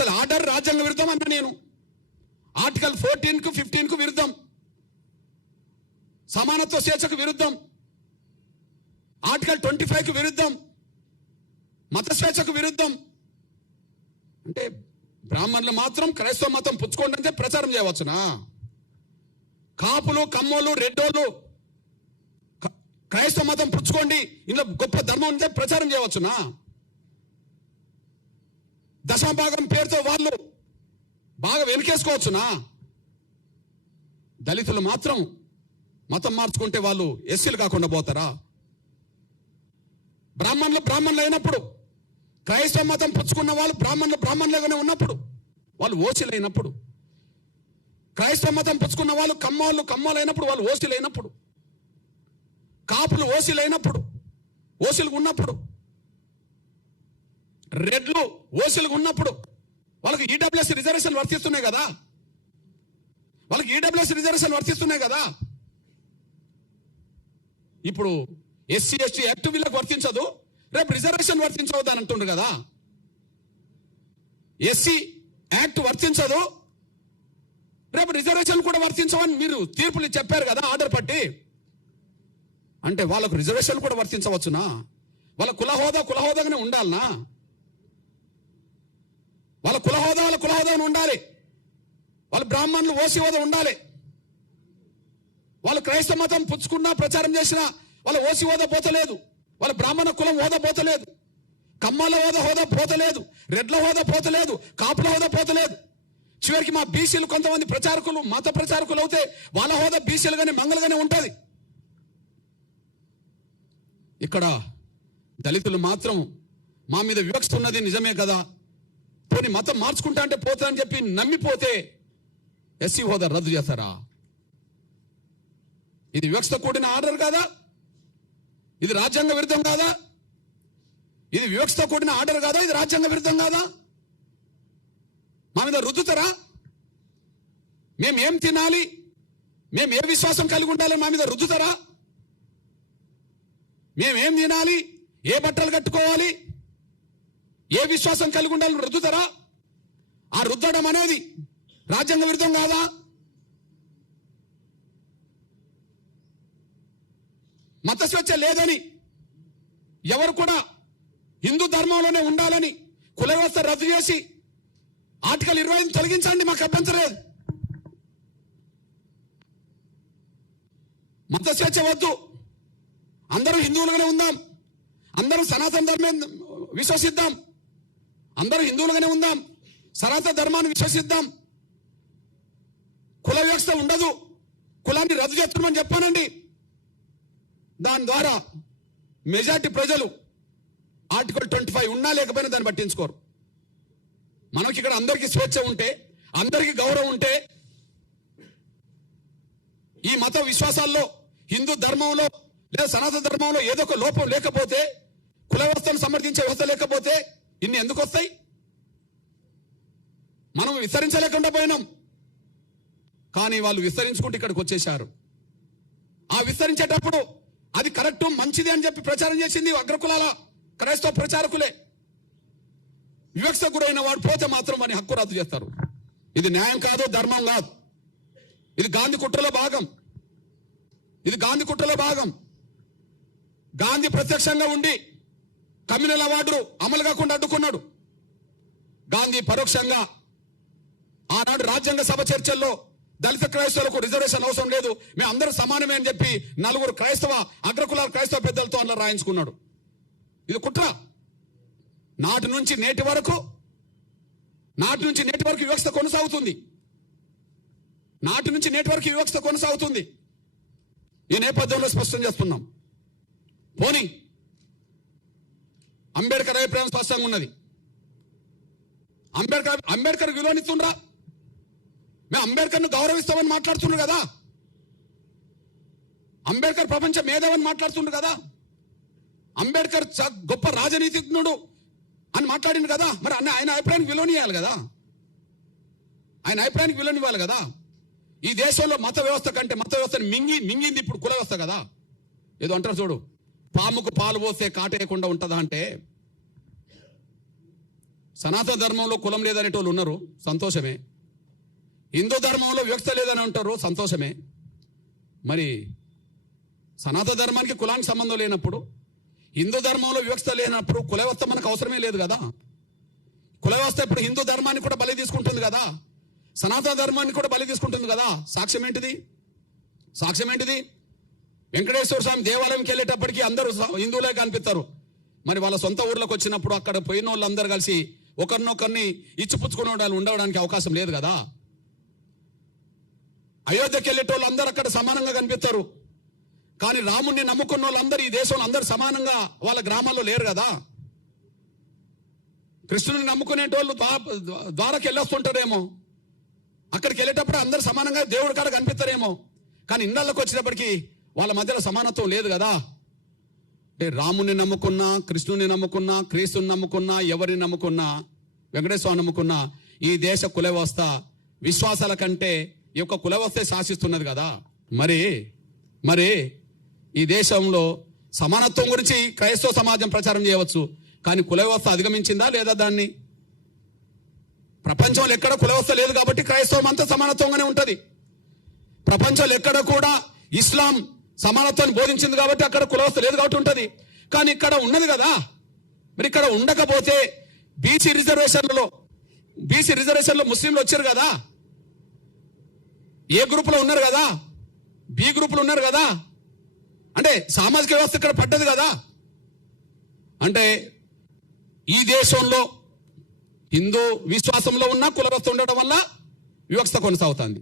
అసలు ఆర్డర్ రాజ్యాంగ విరుద్ధం అన్నా నేను. ఆర్టికల్ 14కు 15కు విరుద్ధం, సమానత్వ స్వేచ్ఛకు విరుద్ధం, ఆర్టికల్ 25కు విరుద్ధం, మత స్వేచ్ఛకు విరుద్ధం. అంటే బ్రాహ్మణులు మాత్రం క్రైస్తవ మతం పుచ్చుకోండి అంటే ప్రచారం చేయవచ్చునా? కాపులు, కమ్మోళ్ళు, రెడ్డోళ్ళు క్రైస్తవ మతం పుచ్చుకోండి, ఇందులో గొప్ప ధర్మం అంటే ప్రచారం చేయవచ్చునా? దశమ భాగం పేరుతో వాళ్ళు బాగా వెనుకేసుకోవచ్చునా? దళితులు మాత్రం మతం మార్చుకుంటే వాళ్ళు ఎస్సీలు కాకుండా పోతారా? బ్రాహ్మణులు అయినప్పుడు, క్రైస్తవ మతం పుచ్చుకున్న వాళ్ళు బ్రాహ్మణులుగానే ఉన్నప్పుడు వాళ్ళు ఓసీలు అయినప్పుడు, క్రైస్తవ మతం పుచ్చుకున్న వాళ్ళు కమ్మోళ్ళు అయినప్పుడు వాళ్ళు ఓసీలు అయినప్పుడు, కాపులు ఓసీలు అయినప్పుడు, ఓసీలు ఉన్నప్పుడు, రెడ్లు ఓసీలు ఉన్నప్పుడు వాళ్ళకి ఈడబ్ల్యూఎస్ రిజర్వేషన్ వర్తిస్తున్నాయి కదా, ఇప్పుడు ఎస్సీ ఎస్టీ యాక్ట్ వీళ్ళకి వర్తించదు, రేపు రిజర్వేషన్ వర్తించవద్దు అని అంటుండ్రు కదా. ఎస్సీ యాక్ట్ వర్తించదు, రేపు రిజర్వేషన్ కూడా వర్తించవని మీరు తీర్పులు చెప్పారు కదా ఆర్డర్ పట్టి. అంటే వాళ్ళకు రిజర్వేషన్ కూడా వర్తించవచ్చునా? వాళ్ళ కులహోదాగానే ఉండాలనా? వాళ్ళ కులహోదాగానే ఉండాలి. వాళ్ళ బ్రాహ్మణులు ఓసీ హోదా ఉండాలి. వాళ్ళు క్రైస్తవ మతం పుచ్చుకున్నా ప్రచారం చేసినా వాళ్ళ ఓసీ హోదా పోతలేదు, వాళ్ళ బ్రాహ్మణ కులం హోదా పోతలేదు, కమ్మాల హోదా పోతలేదు, రెడ్ల హోదా పోతలేదు, కాపుల హోదా పోతలేదు. చివరికి మా బీసీలు కొంతమంది ప్రచారకులు, మత ప్రచారకులు అవుతే వాళ్ళ హోదా బీసీలుగానే మంగళగానే ఉంటుంది. ఇక్కడ దళితులు మాత్రం మా మీద వివక్ష ఉన్నది నిజమే కదా, పోనీ మతం మార్చుకుంటా అంటే పోతా అని చెప్పి నమ్మిపోతే ఎస్సీ హోదా రద్దు చేస్తారా? ఇది వివక్ష కూడిన ఆర్డర్ కాదా? ఇది రాజ్యాంగ విరుద్ధం కాదా? ఇది వివక్షతో కూడిన ఆర్డర్ కాదా? ఇది రాజ్యాంగ విరుద్ధం కాదా? మా మీద రుద్దుతారా? మేమేం తినాలి, మేము ఏ విశ్వాసం కలిగి ఉండాలి మా మీద రుద్దుతారా? మేమేం తినాలి, ఏ బట్టలు కట్టుకోవాలి, ఏ విశ్వాసం కలిగి ఉండాలని రుద్దుతారా? ఆ రుద్దడం అనేది రాజ్యాంగ విరుద్ధం కాదా? మత స్వేచ్ఛ లేదని, ఎవరు కూడా హిందూ ధర్మంలోనే ఉండాలని కుల వ్యవస్థ రద్దు చేసి ఆర్టికల్ 25 తొలగించండి, మాకు అభ్యంతరం లేదు. మత స్వేచ్ఛ వద్దు, అందరూ హిందువులుగానే ఉందాం, అందరూ సనాతన ధర్మాన్ని విశ్వసిద్దాం, అందరూ హిందువులుగానే ఉందాం, సనాతన ధర్మాన్ని విశ్వసిద్దాం, కుల వ్యవస్థ ఉండదు, కులాన్ని రద్దు చేస్తున్నామని చెప్పానండి. దాని ద్వారా మెజార్టీ ప్రజలు ఆర్టికల్ 25 ఉన్నా లేకపోయినా దాన్ని పట్టించుకోరు. మనకి ఇక్కడ అందరికీ స్వేచ్ఛ ఉంటే, అందరికీ గౌరవం ఉంటే, ఈ మత విశ్వాసాల్లో, హిందూ ధర్మంలో లేదా సనాతన ధర్మంలో ఏదో ఒక లోపం లేకపోతే, కుల వ్యవస్థను సమర్థించే వ్యవస్థ లేకపోతే ఇన్ని ఎందుకు వస్తాయి? మనం విస్తరించలేకుండా పోయినాం, కానీ వాళ్ళు విస్తరించుకుంటూ ఇక్కడికి వచ్చేశారు. ఆ విస్తరించేటప్పుడు అది కరెక్ట్ మంచిది అని చెప్పి ప్రచారం చేసింది అగ్రకులాల క్రైస్తవ ప్రచారకులే. వివక్ష గురైన వాడు పోతే మాత్రం వాని హక్కు రద్దు చేస్తారు. ఇది న్యాయం కాదు, ధర్మం కాదు. ఇది గాంధీ కుట్రలో భాగం. గాంధీ ప్రత్యక్షంగా ఉండి కమ్యూనల్ అవార్డు అమలు కాకుండా అడ్డుకున్నాడు. గాంధీ పరోక్షంగా ఆనాడు రాజ్యాంగ సభ చర్చల్లో దళిత క్రైస్తవులకు రిజర్వేషన్ అవసరం లేదు, మేము అందరూ సమానమే అని చెప్పి 4 క్రైస్తవ అగ్రకులాల క్రైస్తవ పెద్దలతో అలా రాయించుకున్నాడు. ఇది కుట్ర. నాటి నుంచి నేటి వరకు వివక్ష కొనసాగుతుంది. ఈ నేపథ్యంలో స్పష్టం చేస్తున్నాం. పోనీ అంబేద్కర్ అభిప్రాయం స్పష్టంగా ఉన్నది. అంబేద్కర్ విలువనిస్తుండ్రా? మేము అంబేద్కర్ను గౌరవిస్తామని మాట్లాడుతుండ్రు కదా, అంబేద్కర్ ప్రపంచ మేధావని మాట్లాడుతుండ్రు కదా, అంబేద్కర్ గొప్ప రాజనీతిజ్ఞుడు అని మాట్లాడింది కదా. మరి ఆయన అభిప్రాయానికి విలువనివ్వాలి కదా. ఈ దేశంలో మత వ్యవస్థ కంటే మత వ్యవస్థను మింగింది ఇప్పుడు కుల వ్యవస్థ కదా. ఏదో అంటారు చూడు, పాముకు పాలు పోస్తే కాటేయకుండా ఉంటుందా అంటే, సనాతన ధర్మంలో కులం లేదనేటోళ్ళు ఉన్నారు, సంతోషమే. హిందూ ధర్మంలో వివక్ష లేదని అంటారు, సంతోషమే. మరి సనాతన ధర్మానికి కులానికి సంబంధం లేనప్పుడు, హిందూ ధర్మంలో వివక్ష లేనప్పుడు కుల వ్యవస్థ మనకు అవసరమే లేదు కదా. కుల వ్యవస్థ ఇప్పుడు హిందూ ధర్మాన్ని కూడా బలి తీసుకుంటుంది కదా, సనాతన ధర్మాన్ని కూడా బలి తీసుకుంటుంది కదా. సాక్ష్యం ఏంటిది? వెంకటేశ్వర స్వామి దేవాలయంకి వెళ్ళేటప్పటికి అందరూ హిందువులే కనిపిస్తారు. మరి వాళ్ళ సొంత ఊర్లోకి వచ్చినప్పుడు అక్కడ పోయిన వాళ్ళందరూ కలిసి ఒకరినొకరిని ఇచ్చిపుచ్చుకునే వాళ్ళు ఉండడానికి అవకాశం లేదు కదా. అయోధ్యకి వెళ్ళేటోళ్ళు అందరూ అక్కడ సమానంగా కనిపిస్తారు. కానీ రాముణ్ణి నమ్ముకున్న వాళ్ళందరూ ఈ దేశంలో అందరూ సమానంగా వాళ్ళ గ్రామాల్లో లేరు కదా. కృష్ణుని నమ్ముకునేటోళ్ళు ద్వారాకి వెళ్ళొస్తుంటారేమో, అక్కడికి వెళ్ళేటప్పుడు అందరూ సమానంగా దేవుడి కాడ కనిపిస్తారేమో. కానీ ఇళ్ళకి వచ్చినప్పటికీ వాళ్ళ మధ్యలో సమానత్వం లేదు కదా. అంటే రాముని నమ్ముకున్నా, కృష్ణుని నమ్ముకున్నా, క్రీస్తుని నమ్ముకున్నా, ఎవరిని నమ్ముకున్నా, వెంకటేశ్వర నమ్ముకున్నా, ఈ దేశ కుల వ్యవస్థ విశ్వాసాల కంటే ఈ యొక్క కుల వ్యవస్థే శాసిస్తున్నది కదా. మరి ఈ దేశంలో సమానత్వం గురించి క్రైస్తవ సమాజం ప్రచారం చేయవచ్చు, కానీ కుల వ్యవస్థ అధిగమించిందా లేదా దాన్ని? ప్రపంచంలో ఎక్కడ కుల వ్యవస్థ లేదు కాబట్టి క్రైస్తవం అంతా సమానత్వంగానే ఉంటది. ప్రపంచంలో ఎక్కడ కూడా ఇస్లాం సమానత్వాన్ని బోధించింది కాబట్టి అక్కడ కుల వ్యవస్థ లేదు కాబట్టి ఉంటది. కానీ ఇక్కడ ఉన్నది కదా. మరి ఇక్కడ ఉండకపోతే బీసీ రిజర్వేషన్లో ముస్లింలు వచ్చారు కదా, ఏ గ్రూపులో ఉన్నారు కదా, బి గ్రూపులు ఉన్నారు కదా. అంటే సామాజిక వ్యవస్థ ఇక్కడ పడ్డది కదా. అంటే ఈ దేశంలో హిందూ విశ్వాసంలో ఉన్న కుల వ్యవస్థ ఉండడం వల్ల వివక్ష కొనసాగుతుంది.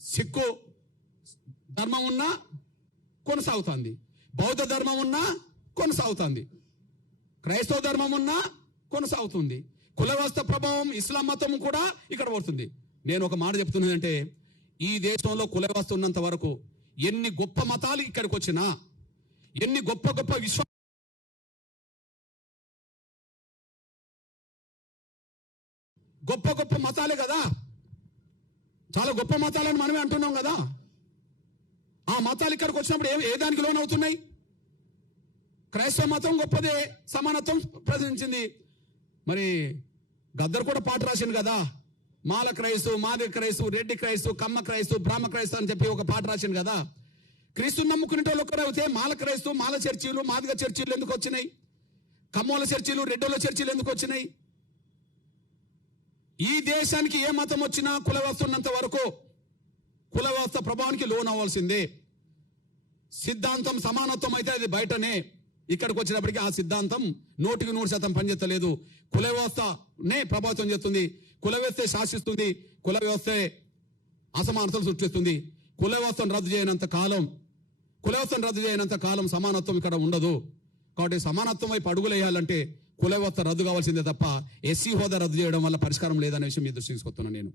సిక్కు ధర్మం ఉన్నా కొనసాగుతుంది, బౌద్ధ ధర్మం ఉన్నా కొనసాగుతుంది, క్రైస్తవ ధర్మం ఉన్నా కొనసాగుతుంది. కుల వ్యవస్థ ప్రభావం ఇస్లాం మతం కూడా ఇక్కడ పడుతుంది. నేను ఒక మాట చెప్తున్నదంటే, ఈ దేశంలో కుల వ్యవస్థ ఉన్నంత వరకు ఎన్ని గొప్ప మతాలు ఇక్కడికి వచ్చినా, ఎన్ని గొప్ప గొప్ప మతాలే కదా, చాలా గొప్ప మతాలని మనమే అంటున్నాం కదా. ఆ మతాలు ఇక్కడికి వచ్చినప్పుడు ఏ దానికి లోన్ అవుతున్నాయి? క్రైస్తవ మతం గొప్పదే, సమానత్వం ప్రదర్శించింది. మరి గద్దరు కూడా పాట రాసింది కదా, మాల క్రైస్తు, మాదిగ క్రైస్తు, రెడ్డి క్రైస్తు, కమ్మ క్రైస్తు, బ్రాహ్మ క్రైస్తు అని చెప్పి ఒక పాట రాసింది కదా. క్రీస్తుని నమ్ముకునే వాళ్ళు ఒక్కరైతే మాల క్రైస్తు, మాల చర్చీలు, మాదిగ చర్చీలు ఎందుకు వచ్చినాయి? కమ్మోల చర్చీలు, రెడ్డోల చర్చీలు ఎందుకు వచ్చినాయి? ఈ దేశానికి ఏ మతం వచ్చినా కుల వ్యవస్థ ఉన్నంత వరకు కుల వ్యవస్థ ప్రభావానికి లోన్ అవ్వాల్సిందే. సిద్ధాంతం సమానత్వం అయితే అది బయటనే, ఇక్కడికి వచ్చినప్పటికీ ఆ సిద్ధాంతం 100% పనిచేస్తలేదు. కుల వ్యవస్థనే ప్రభావితం చేస్తుంది, కుల వ్యవస్థ శాసిస్తుంది, కుల వ్యవస్థే అసమానతలు సృష్టిస్తుంది. కుల వ్యవస్థను రద్దు చేయనంత కాలం సమానత్వం ఇక్కడ ఉండదు. కాబట్టి సమానత్వం వైపు అడుగులేయాలంటే కుల వ్యవస్థ రద్దు కావాల్సిందే తప్ప ఎస్సీ హోదా రద్దు చేయడం వల్ల పరిష్కారం లేదనే విషయం మీ దృష్టికి తీసుకొస్తున్నాను నేను.